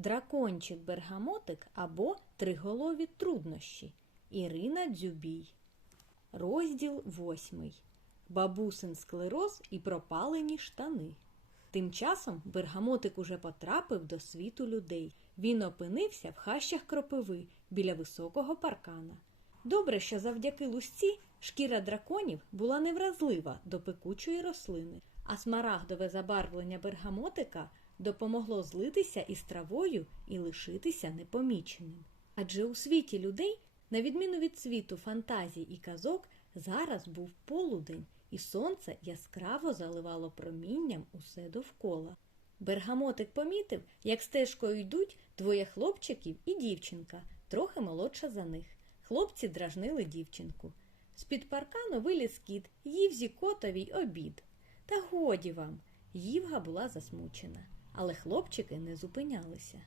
Дракончик Бергамотик або Триголові труднощі. Ірина Дзюбій. Розділ восьмий. Бабусин склероз і пропалені штани. Тим часом Бергамотик уже потрапив до світу людей. Він опинився в хащах кропиви біля високого паркана. Добре, що завдяки лусці шкіра драконів була невразлива до пекучої рослини, а смарагдове забарвлення бергамотика допомогло злитися із травою і лишитися непоміченим. Адже у світі людей, на відміну від світу фантазій і казок, зараз був полудень, і сонце яскраво заливало промінням усе довкола. Бергамотик помітив, як стежкою йдуть двоє хлопчиків і дівчинка, трохи молодша за них. Хлопці дражнили дівчинку. З-під паркану виліз кіт, їв зі котовій обід. Та годі вам. Ївга була засмучена, але хлопчики не зупинялися.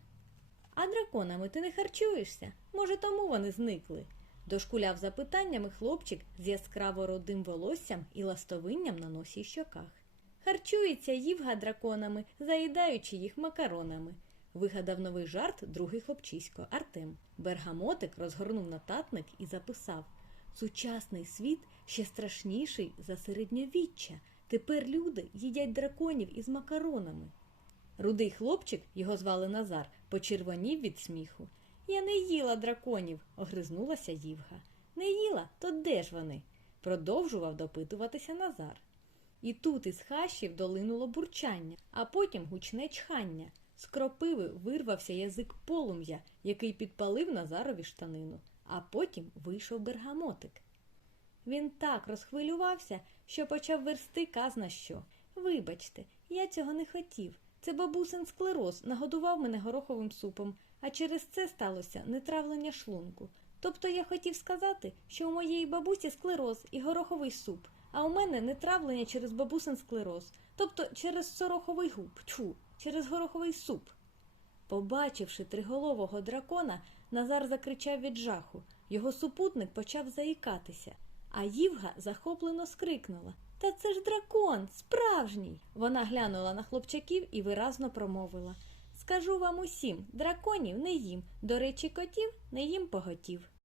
А драконами ти не харчуєшся? Може, тому вони зникли? Дошкуляв запитаннями хлопчик з яскраво родим волоссям і ластовинням на носі й щоках. Харчується ївга драконами, заїдаючи їх макаронами. Вигадав новий жарт другий хлопчисько Артем. Бергамотик розгорнув нотатник і записав Сучасний світ ще страшніший за середньовіччя. Тепер люди їдять драконів із макаронами. Рудий хлопчик, його звали Назар, почервонів від сміху. Я не їла драконів, огризнулася Ївга. Не їла, то де ж вони? продовжував допитуватися Назар. І тут із хащів долинуло бурчання, а потім гучне чхання. З кропиви вирвався язик полум'я, який підпалив Назарові штанину, а потім вийшов бергамотик. Він так розхвилювався, що почав версти казна що. Вибачте, я цього не хотів. Це бабусин склероз нагодував мене гороховим супом, а через це сталося нетравлення шлунку. Тобто я хотів сказати, що у моєї бабусі склероз і гороховий суп, а у мене нетравлення через бабусин склероз, тобто через сороховий губ, тьфу, через гороховий суп. Побачивши триголового дракона, Назар закричав від жаху. Його супутник почав заїкатися, а Ївга захоплено скрикнула. Та це ж дракон, справжній. Вона глянула на хлопчаків і виразно промовила Скажу вам усім, драконів не їм, до речі, котів не їм поготів.